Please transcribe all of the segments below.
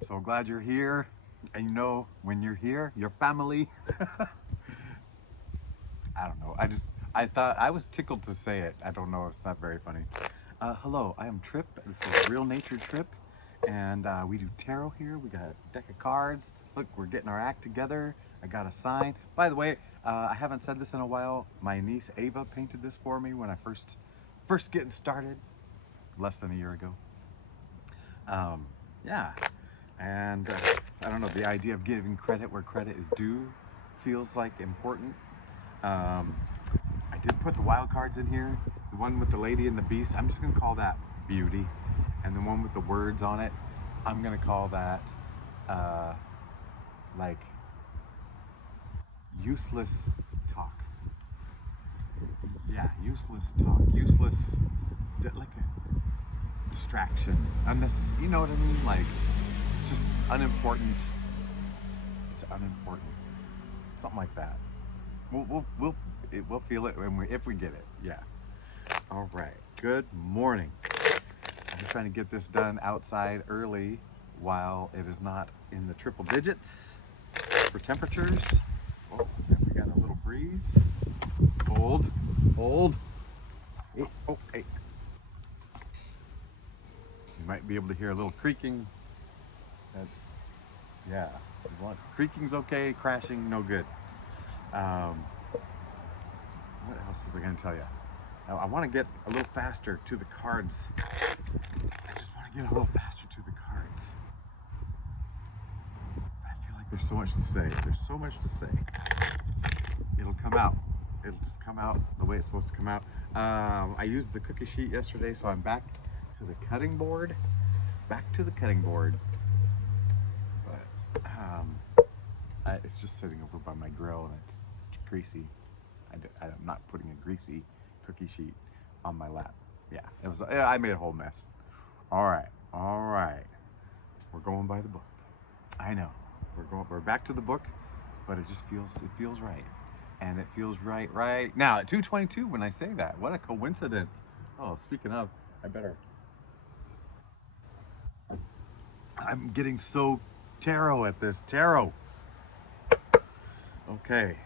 I'm so glad you're here. And you know, when you're here, your family. I don't know. I thought I was tickled to say it. I don't know. It's not very funny. Hello, I am Trip. This is Real Nature Trip. And we do tarot here. We got a deck of cards. Look, we're getting our act together. I got a sign. By the way, I haven't said this in a while. My niece Ava painted this for me when I first getting started, less than a year ago. Um, yeah, and I don't know, the idea of giving credit where credit is due feels like important. Um, I did put the wild cards in here. The one with the lady and the beast, I'm just gonna call that beauty. And the one with the words on it, I'm gonna call that uh, like useless talk. Yeah, useless talk, useless, like a distraction, unnecessary. You know what I mean? Like it's just unimportant. It's unimportant. Something like that. We'll feel it when if we get it. Yeah. All right. Good morning. I'm just trying to get this done outside early while it is not in the triple digits for temperatures. Oh, and we got a little breeze. Hold, hold. Hey, oh, hey. You might be able to hear a little creaking. That's yeah. As long creaking's okay. Crashing no good. Um, what else was I going to tell you? I want to get a little faster to the cards. I just want to get a little faster to the cards. I feel like there's so much to say. There's so much to say. It'll come out. It'll just come out the way it's supposed to come out. I used the cookie sheet yesterday, so I'm back to the cutting board. Back to the cutting board. But it's just sitting over by my grill and it's greasy. I'm not putting a greasy cookie sheet on my lap. Yeah, it was. I made a whole mess. All right, all right. We're going by the book. I know. We're back to the book, but it feels right, and it feels right now at 2:22 when I say that. What a coincidence! Oh, speaking of, I better. I'm getting so tarot at this tarot. Okay,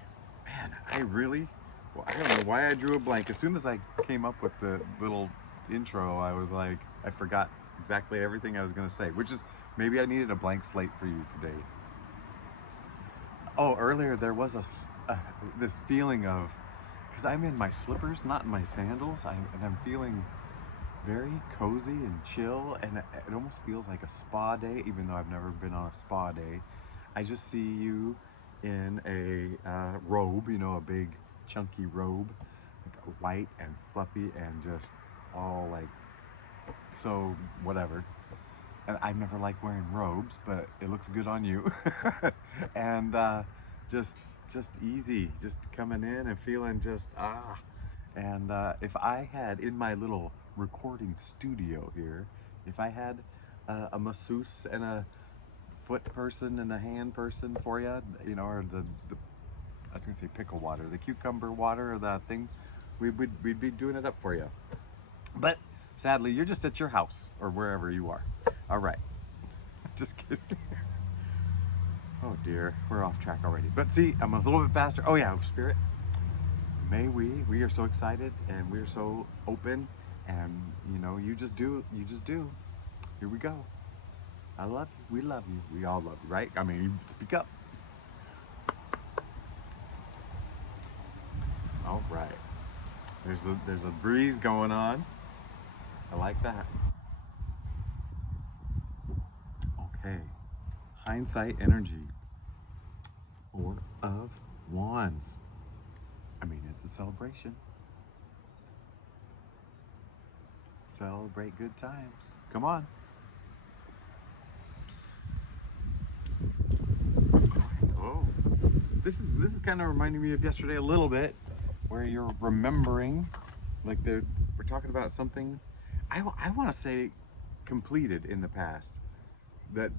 man, I really. Well, I don't know why I drew a blank. As soon as I came up with the little intro, I was like, I forgot exactly everything I was gonna say, which is maybe I needed a blank slate for you today. Oh, earlier there was this feeling of, because I'm in my slippers, not in my sandals, and I'm feeling very cozy and chill, and it almost feels like a spa day, even though I've never been on a spa day. I just see you in a robe, a big chunky robe, like white and fluffy and just all like so whatever. And I've never liked wearing robes, but it looks good on you. And just just easy, just coming in and feeling just ah. And if I had in my little recording studio here, if I had a masseuse and a foot person and a hand person for you, or the I was gonna say pickle water, the cucumber water, or the things, we'd be doing it up for you. But sadly, you're just at your house or wherever you are. All right. Just kidding. Oh dear, we're off track already. But see, I'm a little bit faster. Oh yeah, Spirit, may we are so excited and we're so open, and you just do, you just do. Here we go. I love you. We love you. We all love you, right? I mean, you speak up. All right. There's a breeze going on. I like that. Okay. Hindsight energy. Four of Wands. I mean, it's a celebration. Celebrate good times. Come on. Oh, this is kind of reminding me of yesterday a little bit, where you're remembering, like we're talking about something. I want to say completed in the past, that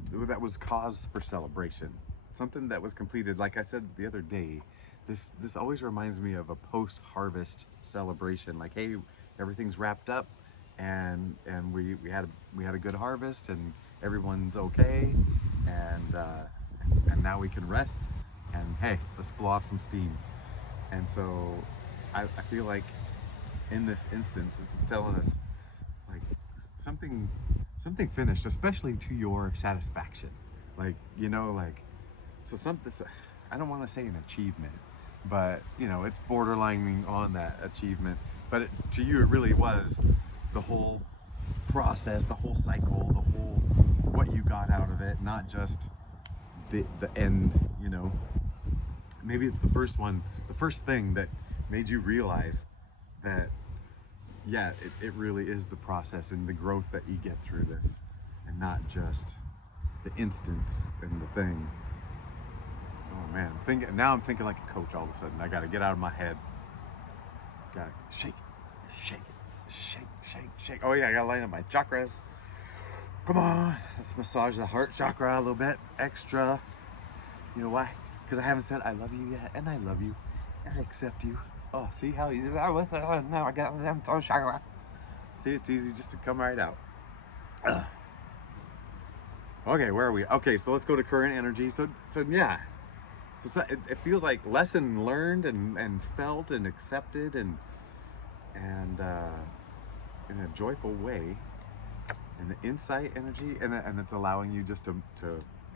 was cause for celebration. Something that was completed, like I said the other day. This always reminds me of a post-harvest celebration. Like, hey, everything's wrapped up, and we had a good harvest, and everyone's okay, and now we can rest, and hey, let's blow off some steam. And so I feel like in this instance, this is telling us like something something finished, especially to your satisfaction. Like, like, so something, I don't want to say an achievement, but it's borderlining on that achievement. But to you, it really was the whole process, the whole cycle, the whole what you got out of it, not just the end. Maybe it's the first one, the first thing that made you realize that, yeah, it really is the process and the growth that you get through this, and not just the instance and the thing. Oh man, now I'm thinking like a coach all of a sudden. I gotta get out of my head. Gotta shake it, shake it, shake, shake, shake. Oh yeah, I gotta line up my chakras. Come on, let's massage the heart chakra a little bit extra. You know why? Because I haven't said I love you yet, and I love you, and I accept you. Oh, see how easy that was? Now I got them throat chakra. See, it's easy just to come right out. Ugh. Okay, where are we? Okay, so let's go to current energy. So yeah. So it feels like lesson learned and felt and accepted and in a joyful way, and the insight energy, and it's allowing you just to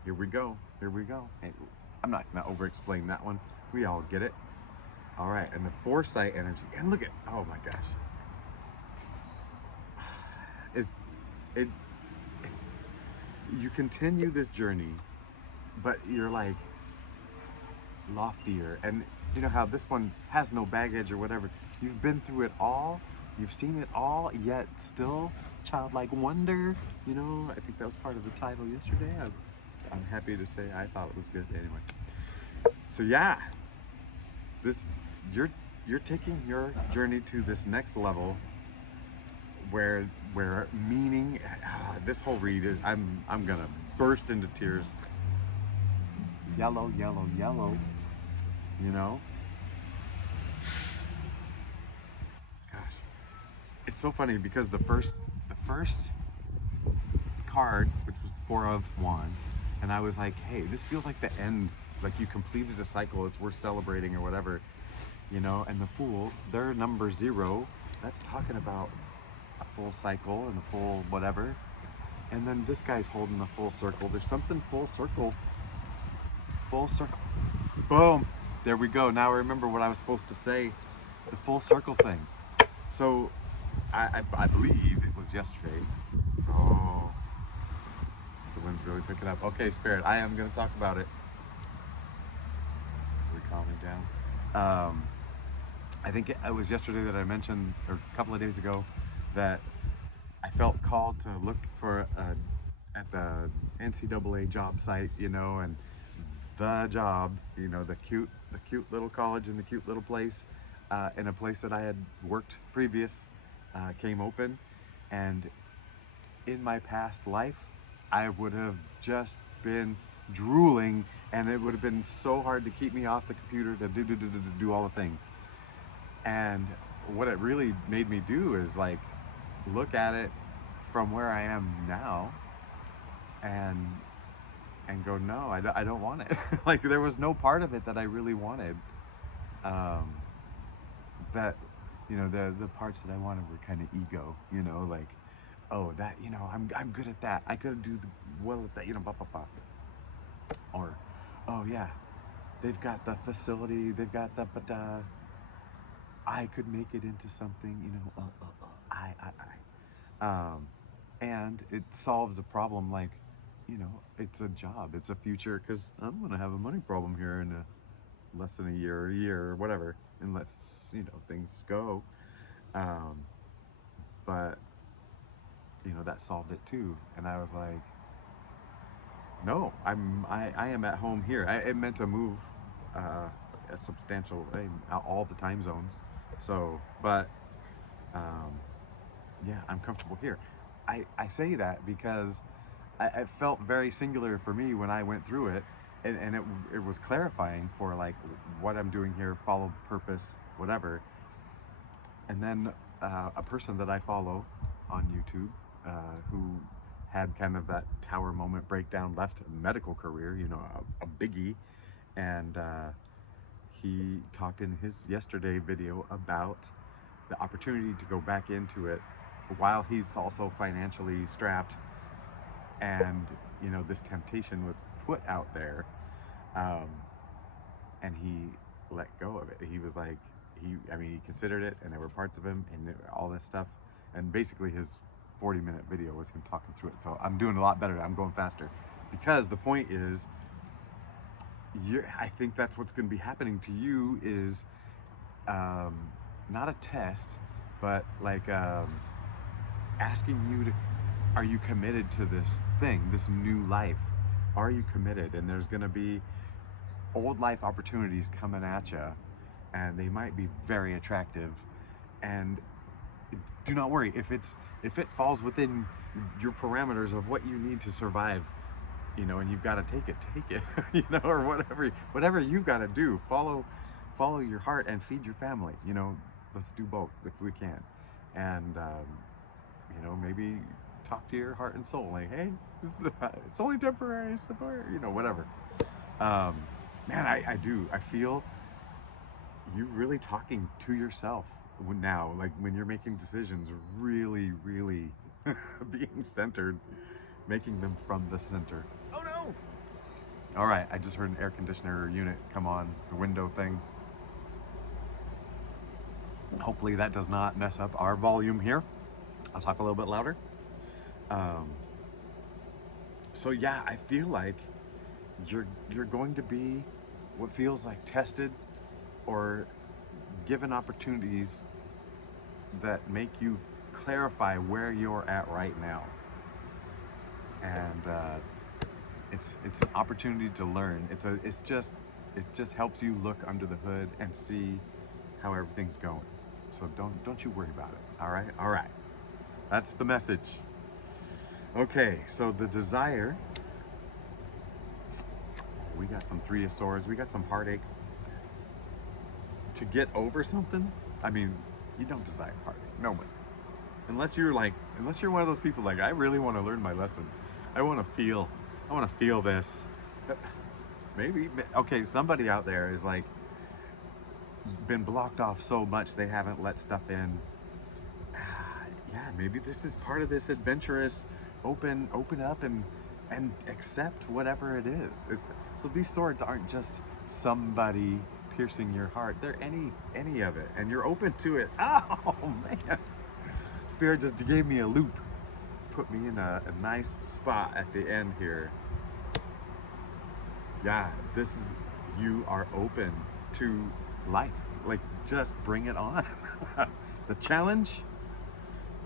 here we go, here we go. Hey, I'm not gonna over explain that one. We all get it. All right, and the foresight energy, and look at, oh my gosh, is it? You continue this journey, but you're like loftier, and you know how this one has no baggage or whatever. You've been through it all, you've seen it all, yet still childlike wonder. I think that was part of the title yesterday. I'm happy to say I thought it was good anyway. So yeah, this you're taking your journey to this next level where meaning, this whole read is, I'm gonna burst into tears. Yellow, yellow, yellow. You know, gosh, it's so funny because the first card, which was the Four of Wands, and I was like, hey, this feels like the end, like you completed a cycle, it's worth celebrating or whatever. And the Fool, their number 0, that's talking about a full cycle and a full whatever. And then this guy's holding the full circle. There's something full circle. Full circle. Boom. There we go. Now I remember what I was supposed to say. The full circle thing. So I believe it was yesterday. Oh, the wind's really picking up. Okay, Spirit, I am going to talk about it. Really calm me down. I think it was yesterday that I mentioned, or a couple of days ago, that I felt called to look for at the NCAA job site, and the job, the cute little college and the cute little place, in a place that I had worked previous, came open, and in my past life, I would have just been drooling, and it would have been so hard to keep me off the computer to do all the things. And what it really made me do is like look at it from where I am now, and go, no, I don't want it. Like there was no part of it that I really wanted. That the parts that I wanted were kind of ego, like, oh, that, I'm good at that, I could do well at that, blah blah blah. Or, oh yeah, they've got the facility, they've got the, but I could make it into something, and it solves a problem, like, it's a job, it's a future, because I'm gonna have a money problem here in less than a year or whatever, unless things go. But that solved it too, and I was like, no, I am at home here. It meant to move a substantial, all the time zones. So, but yeah, I'm comfortable here. I say that because it felt very singular for me when I went through it, and it was clarifying for like what I'm doing here, follow purpose, whatever. And then a person that I follow on YouTube, who had kind of that tower moment breakdown, left a medical career, you know, a biggie, and he talked in his yesterday video about the opportunity to go back into it while he's also financially strapped, and you know, this temptation was put out there, um, and he let go of it. He was like, I mean, he considered it, and there were parts of him and all this stuff, and basically his 40-minute video was him talking through it. So I'm doing a lot better. I'm going faster, because the point is, I think that's what's going to be happening to you is not a test, but like asking you to, are you committed to this thing, this new life? Are you committed? And there's going to be old life opportunities coming at you, and they might be very attractive. And do not worry if it falls within your parameters of what you need to survive, you know, and you've got to take it, you know, or whatever you've got to do. Follow your heart and feed your family. You know, let's do both if we can. And you know, maybe talk to your heart and soul, like, hey, it's only temporary support, you know, whatever. Man, I feel you really talking to yourself now, like when you're making decisions, really being centered, making them from the center. Oh no! All right, I just heard an air conditioner unit come on, the window thing. Hopefully that does not mess up our volume here. I'll talk a little bit louder. So yeah, I feel like you're going to be what feels like tested or given opportunities that make you clarify where you're at right now. And it's an opportunity to learn. It just helps you look under the hood and see how everything's going. So don't you worry about it. All right. That's the message. Okay, so the desire. We got some Three of Swords. We got some heartache. To get over something. I mean, you don't desire heartache. No one. Unless you're one of those people like, I really want to learn my lesson. I want to feel this. Maybe, okay, somebody out there is like, been blocked off so much they haven't let stuff in. Yeah, maybe this is part of this adventurous, open up and accept whatever it is. So these swords aren't just somebody piercing your heart. They're any of it, and you're open to it. Oh man, Spirit just gave me a loop, put me in a nice spot at the end here. Yeah, you are open to life. Like, just bring it on. The challenge,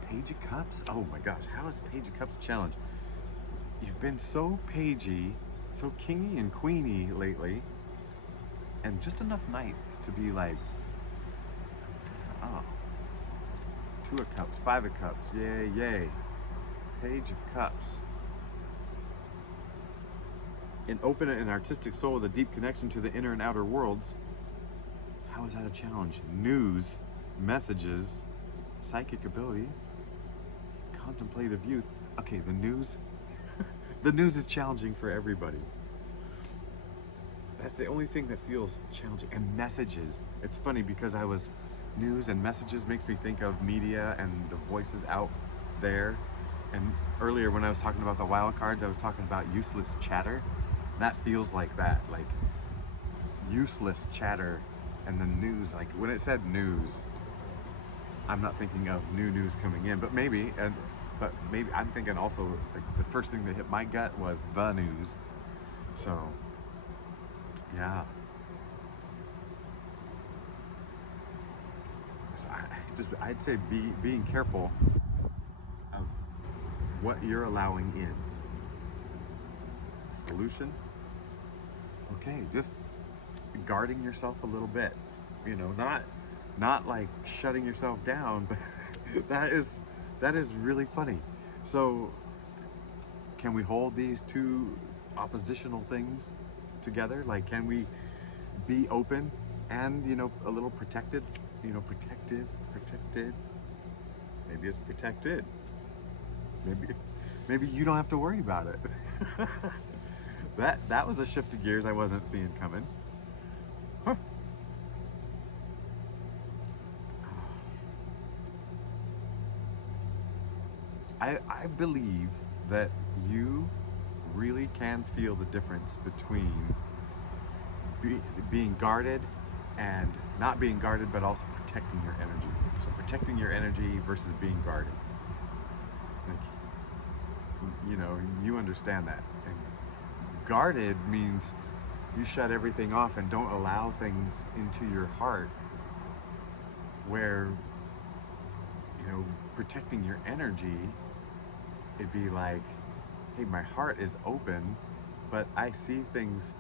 Page of Cups. Oh my gosh, how is Page of Cups challenge? You've been so pagey, so kingy and queeny lately, and just enough knight to be like, oh, Two of Cups, Five of Cups, yay. Page of Cups. An open and artistic soul with a deep connection to the inner and outer worlds. How is that a challenge? News, messages, psychic ability, contemplative youth. Okay, the news. The news is challenging for everybody. That's the only thing that feels challenging. And messages. It's funny because news and messages makes me think of media and the voices out there. And earlier when I was talking about the wild cards, I was talking about useless chatter. That feels like that, like useless chatter. And the news, like when it said news, I'm not thinking of new news coming in, but maybe I'm thinking also, like, the first thing that hit my gut was the news. So yeah. So I'd say being careful of what you're allowing in. Solution? Okay, just guarding yourself a little bit. You know, not like shutting yourself down, but that is really funny. So can we hold these two oppositional things together? Like, can we be open and, you know, a little protected, you know, protected. Maybe it's protected. maybe you don't have to worry about it. That was a shift of gears I wasn't seeing coming. Huh. I believe that you really can feel the difference between being guarded and not being guarded, but also protecting your energy. So protecting your energy versus being guarded. Like, you understand that. And guarded means you shut everything off and don't allow things into your heart, where, protecting your energy, it'd be like, hey, my heart is open, but I see things,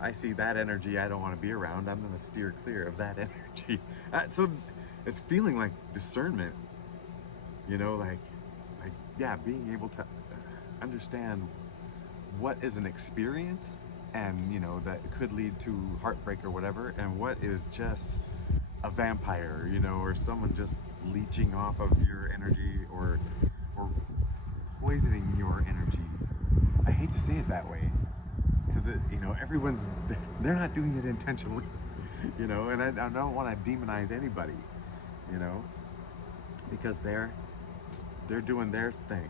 I see that energy I don't want to be around. I'm going to steer clear of that energy. So it's feeling like discernment, like, yeah, being able to understand what is an experience, and, that could lead to heartbreak or whatever, and what is just a vampire, or someone just leeching off of your energy, or poisoning your energy. I hate to say it that way, because everyone's, they're not doing it intentionally, and I don't want to demonize anybody, you know, because they're doing their thing.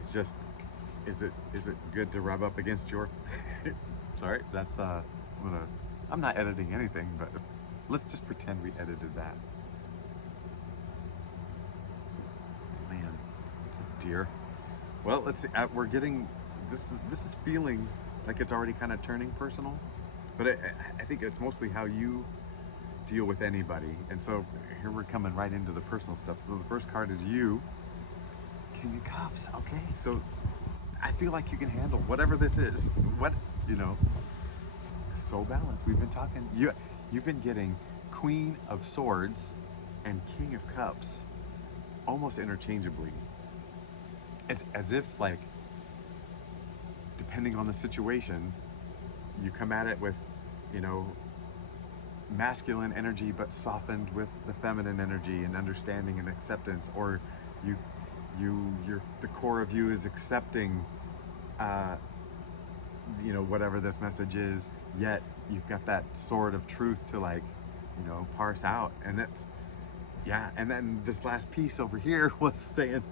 It's just, is it good to rub up against your sorry, that's I'm not editing anything, but let's just pretend we edited that. Man, dear. Well, let's see. We're getting, this is feeling like it's already kind of turning personal, but I think it's mostly how you deal with anybody. And so here we're coming right into the personal stuff. So the first card is you, King of Cups. Okay, so I feel like you can handle whatever this is. What, you know, so balanced. We've been talking. You've been getting Queen of Swords and King of Cups almost interchangeably. It's as if, like, depending on the situation, you come at it with, you know, masculine energy but softened with the feminine energy and understanding and acceptance, or you the core of you is accepting, uh, whatever this message is, yet you've got that sword of truth to, like, parse out. And that's, yeah. And then this last piece over here was saying,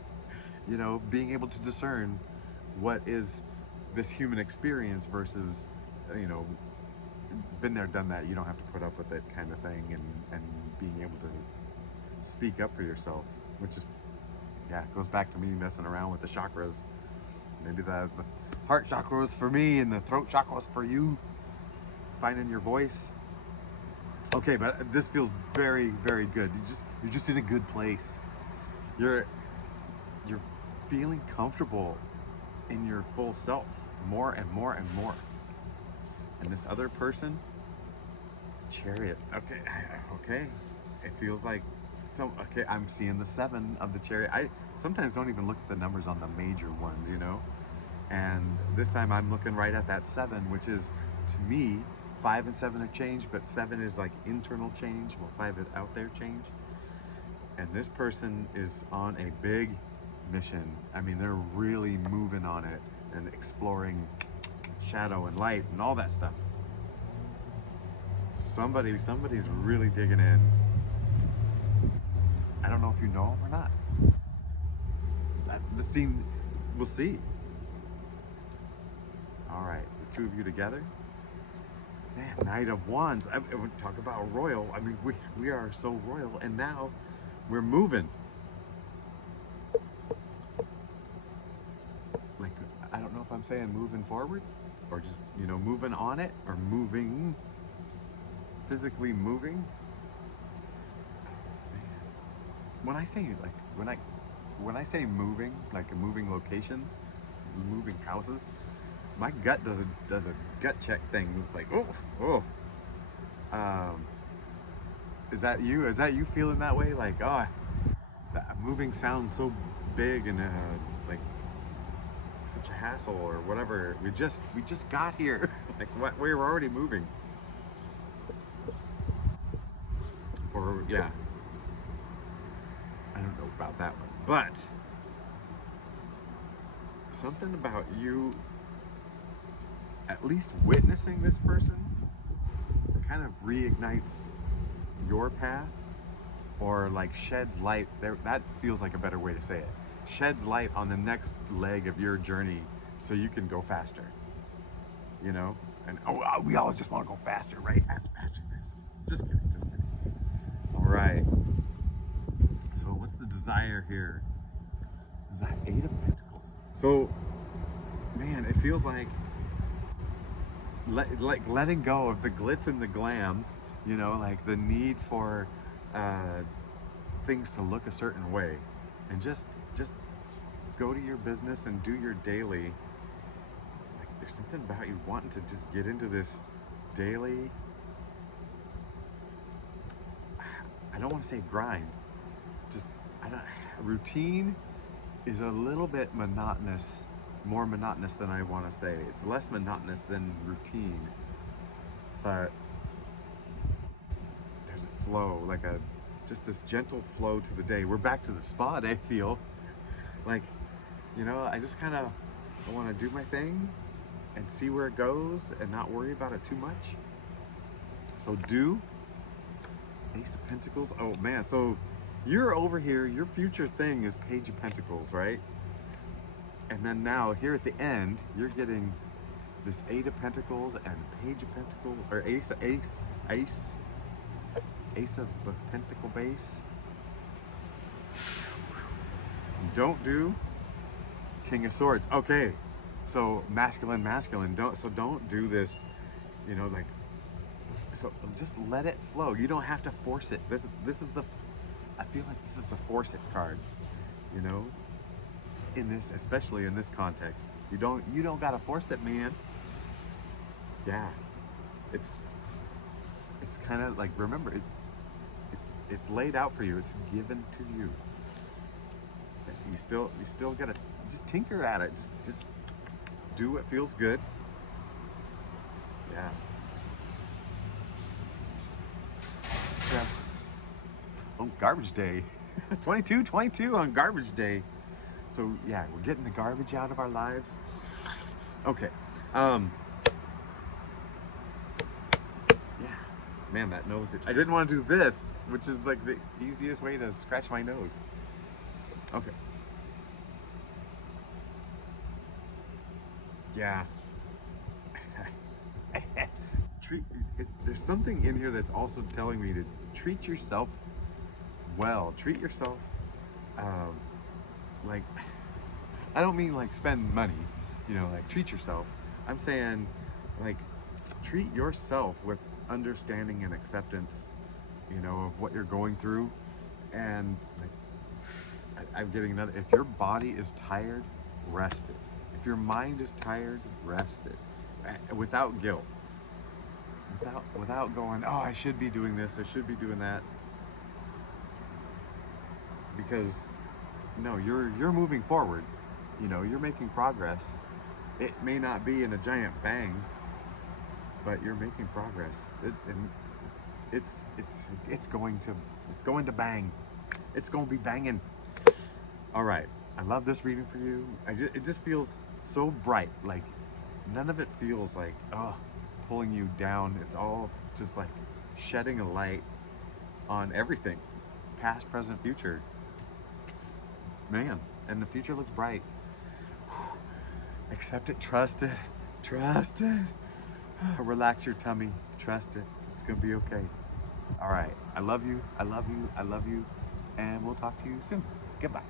being able to discern what is this human experience versus, you know, been there, done that. You don't have to put up with it, kind of thing, and being able to speak up for yourself, which is, yeah, it goes back to me messing around with the chakras. Maybe the heart chakra was for me and the throat chakra was for you, finding your voice. Okay, but this feels very, very good. You're just in a good place. You're feeling comfortable in your full self more and more and more. And this other person, Chariot. Okay, okay. It feels like okay, I'm seeing the 7 of the Chariot. I sometimes don't even look at the numbers on the major ones, And this time I'm looking right at that 7, which is, to me, 5 and 7 are change, but 7 is like internal change, while 5 is out there change. And this person is on a big mission. I mean, they're really moving on it and exploring shadow and light and all that stuff. Somebody's really digging in. I don't know if you know them or not. The scene, we'll see. All right, the two of you together. Man, Knight of Wands. I would talk about royal. I mean, we are so royal, and now we're moving. Like, I don't know if I'm saying moving forward, or just, moving on it, or moving, physically moving. When I say, like, when I say moving, like moving locations, moving houses, my gut does a gut check thing. It's like, oh. Is that you? Is that you feeling that way? Like, oh, that moving sounds so big and like such a hassle or whatever. We just got here. Like, what? We were already moving. Or yeah, I don't know about that one, but something about you at least witnessing this person that kind of reignites your path, or like sheds light there. That feels like a better way to say it. Sheds light on the next leg of your journey so you can go faster, you know? And we always just want to go faster, right? Faster, faster, faster. Just kidding, just kidding. All right. So what's the desire here? Is that Eight of Pentacles? So, man, it feels like letting go of the glitz and the glam, you know, like the need for things to look a certain way, and just go to your business and do your daily. Like, there's something about you wanting to just get into this daily, I don't want to say grind, just routine is a little bit monotonous, more monotonous than I want to say. It's less monotonous than routine, but there's a flow, like just this gentle flow to the day. We're back to the spa day feel. Like, you know, I just kind of want to do my thing and see where it goes and not worry about it too much. So do Ace of Pentacles. Oh man, so you're over here, your future thing is Page of Pentacles, right? And then now here at the end, you're getting this Eight of Pentacles and Page of Pentacles, or Ace of Pentacle base. Don't do King of Swords. Okay, so masculine, don't do this, you know, like, so just let it flow. You don't have to force it. This is the, I feel like this is a force it card, you know, in this, especially in this context. You don't gotta force it, man. Yeah, it's kind of like, remember, it's laid out for you. It's given to you. You still gotta just tinker at it. Just do what feels good. Yeah. Yes. Oh, garbage day. 22 on garbage day. So yeah, we're getting the garbage out of our lives. Okay. Yeah. Man, that nose itch. I didn't want to do this, which is like the easiest way to scratch my nose. Okay. Yeah. There's something in here that's also telling me to treat yourself well. Treat yourself, like, I don't mean like spend money, you know, like treat yourself. I'm saying, like, treat yourself with understanding and acceptance, you know, of what you're going through. And like, I'm getting another, if your body is tired, rest it. If your mind is tired, rest it. Without guilt. Without going, oh, I should be doing this, I should be doing that. Because no, you're moving forward. You know, you're making progress. It may not be in a giant bang, but you're making progress. And it's going to bang. It's going to be banging. All right. I love this reading for you. It just feels so bright. Like, none of it feels like, oh, pulling you down. It's all just like shedding a light on everything, past, present, future. Man, and the future looks bright. Accept it, trust it, trust it. Relax your tummy, trust it. It's gonna be okay. All right, I love you, I love you, I love you, and we'll talk to you soon. Goodbye.